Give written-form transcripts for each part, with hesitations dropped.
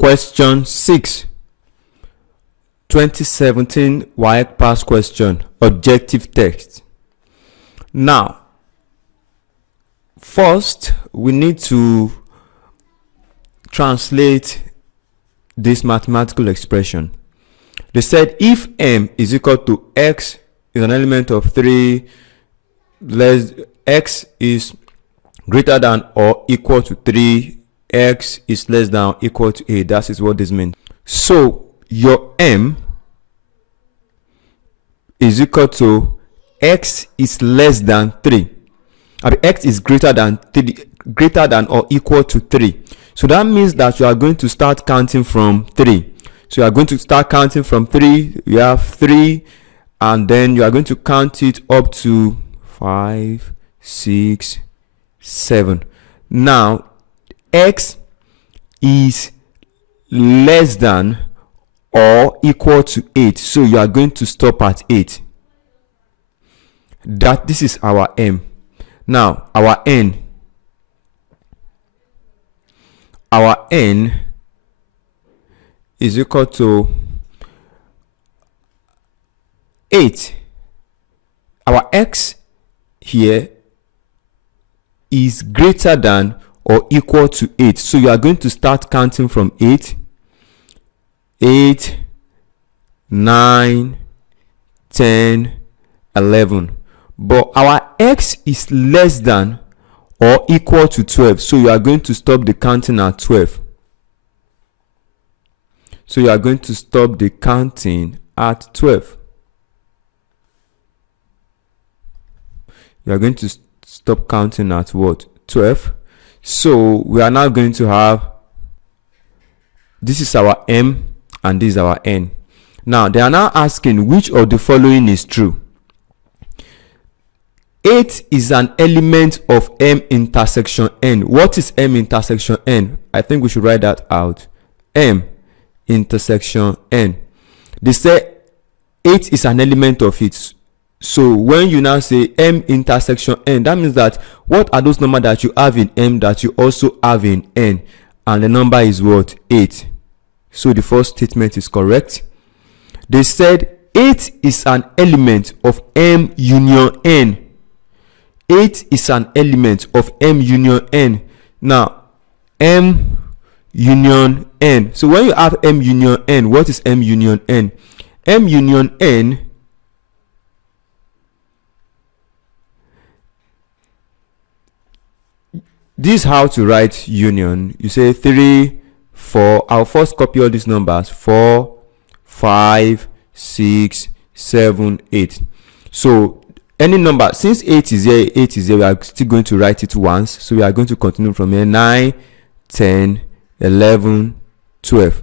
Question 6, 2017 WAEC past question, objective text. Now, first we need to translate this mathematical expression. They said if m is equal to x is an element of 3, x is greater than or equal to 3, x is less than or equal to 8. That is what this means. So your m is equal to x is less than 3. X is greater than or equal to 3. So that means that you are going to start counting from 3. So you are going to start counting from 3. You have 3, and then you are going to count it up to 5, 6, 7. Now x is less than or equal to 8. So you are going to stop at 8. This is our m. Now our n is equal to 8. Our x here is greater than or equal to 8. So you are going to start counting from 8, 8, 9, 10, 11. But our x is less than or equal to 12. So you are going to stop the counting at 12. So you are going to stop the counting at 12. You are going to stop counting at what? 12. So we are now going to have, this is our m and this is our n. Now they are now asking which of the following is true. 8 is an element of m intersection n. What is m intersection n? I think we should write that out. M intersection n. They say 8 is an element of it. So when you now say m intersection n, that means that what are those numbers that you have in m that you also have in n? And the number is what? 8. So the first statement is correct. They said 8 is an element of m union n. 8 is an element of m union n. Now m union n. So when you have m union n, what is m union n? M union n this is how to write union. You say 3, 4. I'll first copy all these numbers. 4, 5, 6, 7, 8. So any number, since 8 is here, 8 is here, we are still going to write it once. So we are going to continue from here. 9, 10, 11, 12.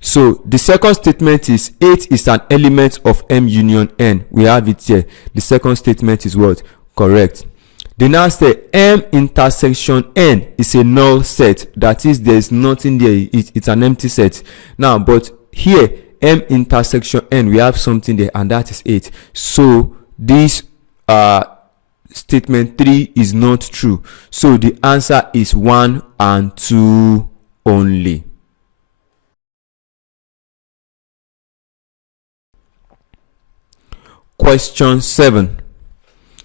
So the second statement is 8 is an element of m union n. We have it here. The second statement is what? Correct. They now say m intersection n is a null set. That is, there is nothing there. It's an empty set. Now, but here m intersection n, we have something there, and that is 8. So this statement 3 is not true. So the answer is 1 and 2 only. Question 7.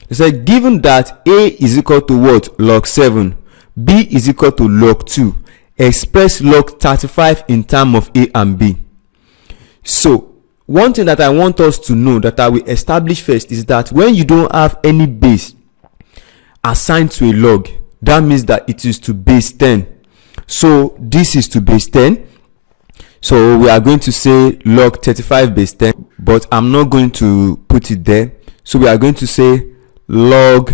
It said given that a is equal to what? Log 7, b is equal to log 2, express log 35 in terms of a and b. So one thing that I want us to know, that I will establish first, is that when you don't have any base assigned to a log, that means that it is to base 10. So this is to base 10. So we are going to say log 35 base 10, but I'm not going to put it there. So we are going to say log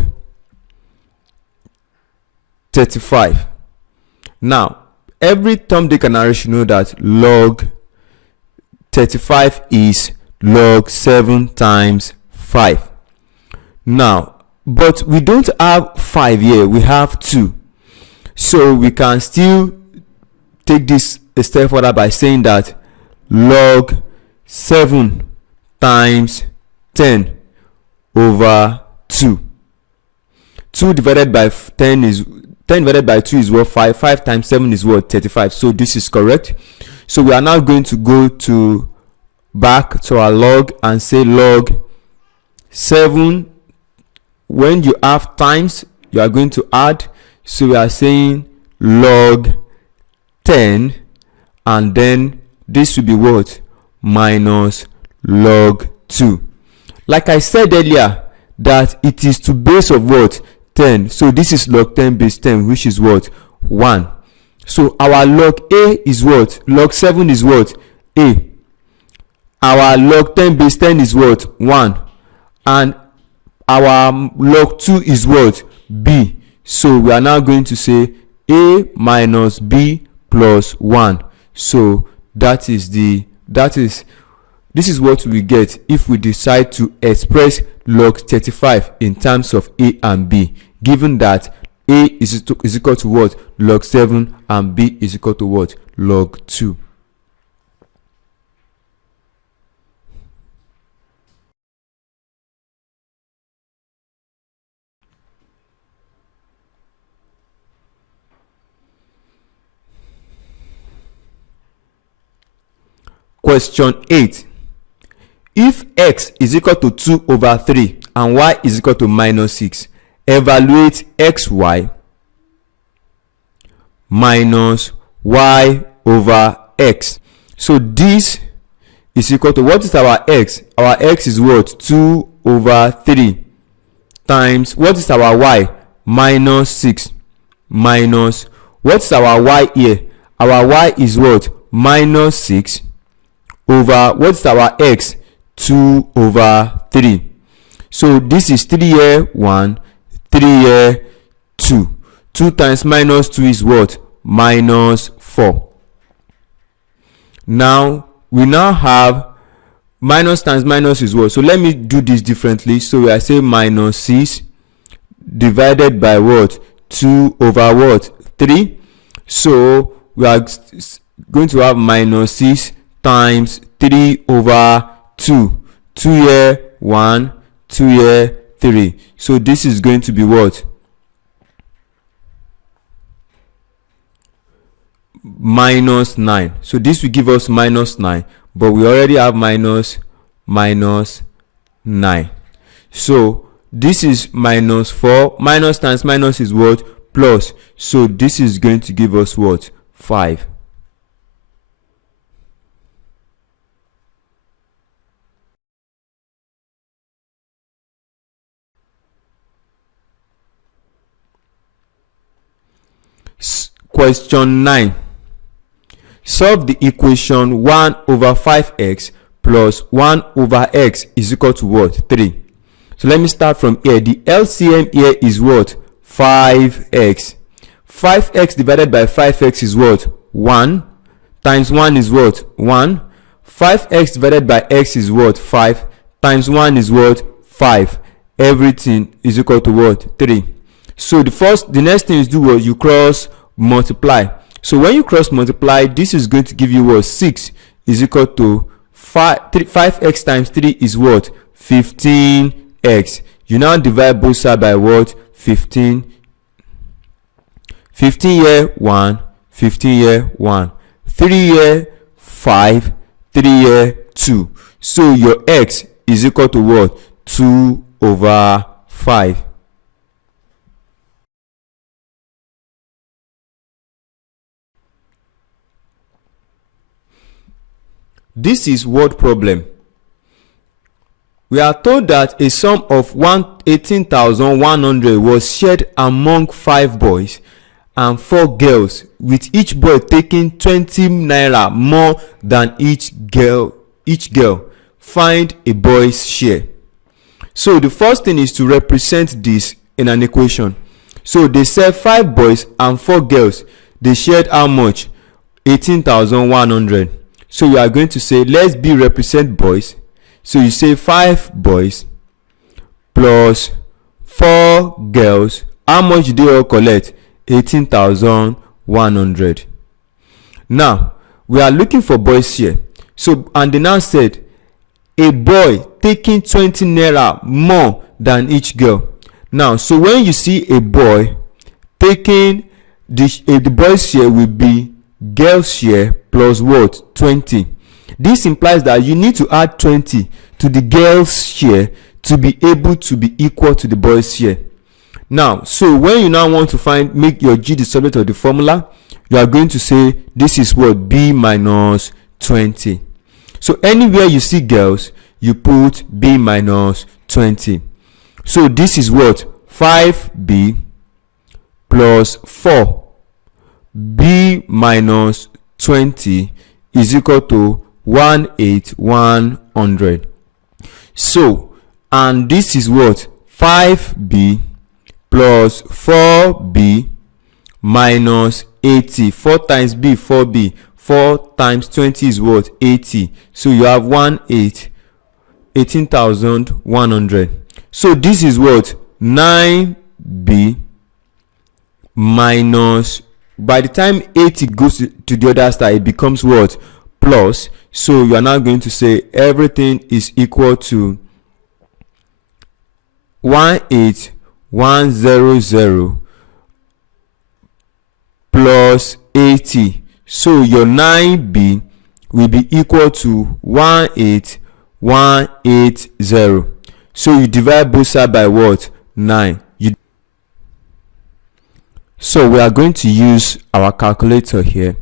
35. Now every Tom, Dick and Harry should know that log 35 is log 7 times 5. Now, but we don't have 5 here, we have 2. So we can still take this a step further by saying that log 7 times 10 over 2. 2 divided by 10 is 10 divided by 2 is what? 5. 5 times 7 is what? 35. So this is correct. So we are now going to go to back to our log and say log 7. When you have times, you are going to add. So we are saying log 10, and then this will be what? Minus log 2. Like I said earlier, that it is to base of what? 10. So this is log 10 base 10, which is what? 1. So our log A is what? Log 7 is what? A. Our log 10 base 10 is what? 1. And our log 2 is what? B. So we are now going to say A minus B plus 1. So this is what we get if we decide to express log 35 in terms of A and B, given that A is equal to what? Log 7, and B is equal to what? Log 2. Question 8. If x is equal to 2 over 3 and y is equal to minus 6, evaluate xy minus y over x. So this is equal to, what is our x? Our x is what? 2 over 3 times, what is our y? Minus 6 minus, what is our y here? Our y is what? Minus 6 over, what is our x? 2 over 3. So this is 3 here 1, 3 here 2. 2 times minus 2 is what? Minus 4. Now we now have minus times minus is what? So let me do this differently. So I say minus 6 divided by what? 2 over what? 3. So we are going to have minus 6 times 3 over 2. 2 here 1, 2 here 3. So this is going to be what? Minus 9. So this will give us minus 9, but we already have minus 9. So this is minus 4. Minus times minus is what? Plus. So this is going to give us what? 5. Question 9. Solve the equation 1 over 5x plus 1 over x is equal to what? 3. So let me start from here. The LCM here is what? 5x. 5x divided by 5x is what? 1. Times 1 is what? 1. 5x divided by x is what? 5. Times 1 is what? 5. Everything is equal to what? 3. So the next thing is do what? You cross multiply. So when you cross multiply, this is going to give you what? 6 is equal to 5x times 3 is what? 15x. You now divide both sides by what? 15. 15 here 1, 15 here 1, 3 here 5, 3 here 2. So your x is equal to what? 2 over 5. This is word problem. We are told that a sum of 18,100 was shared among 5 boys and 4 girls, with each boy taking 20 naira more than each girl. Find a boy's share. So the first thing is to represent this in an equation. So they said 5 boys and 4 girls. They shared how much? 18,100. So you are going to say, let's B represent boys. So you say 5 boys plus 4 girls. How much did they all collect? 18,100. Now we are looking for boys here. So, and they now said a boy taking 20 naira more than each girl. Now, so when you see a boy taking the boys share will be girls share plus what? 20. This implies that you need to add 20 to the girls share to be able to be equal to the boys share. Now, so when you now want to make your G the subject of the formula, you are going to say this is what? B minus 20. So anywhere you see girls, you put B minus 20. So this is what? 5B plus 4. B minus 20 is equal to 18100. So, and this is what? 5B plus 4B minus 80. 4 times B, 4B. 4 times 20 is what? 80. So you have 18,100. So this is what? 9B minus, by the time 80 goes to the other side, it becomes what? Plus. So you are now going to say everything is equal to 18100 plus 80. So your 9B will be equal to 18180. So you divide both sides by what? 9. So we are going to use our calculator here.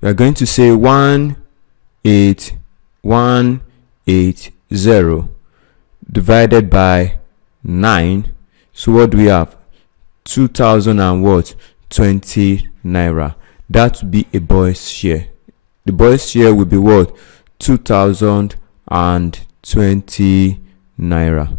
We are going to say 18180 divided by 9. So what do we have? 2020 naira. That would be a boys share. The boys share will be what? 2020 naira.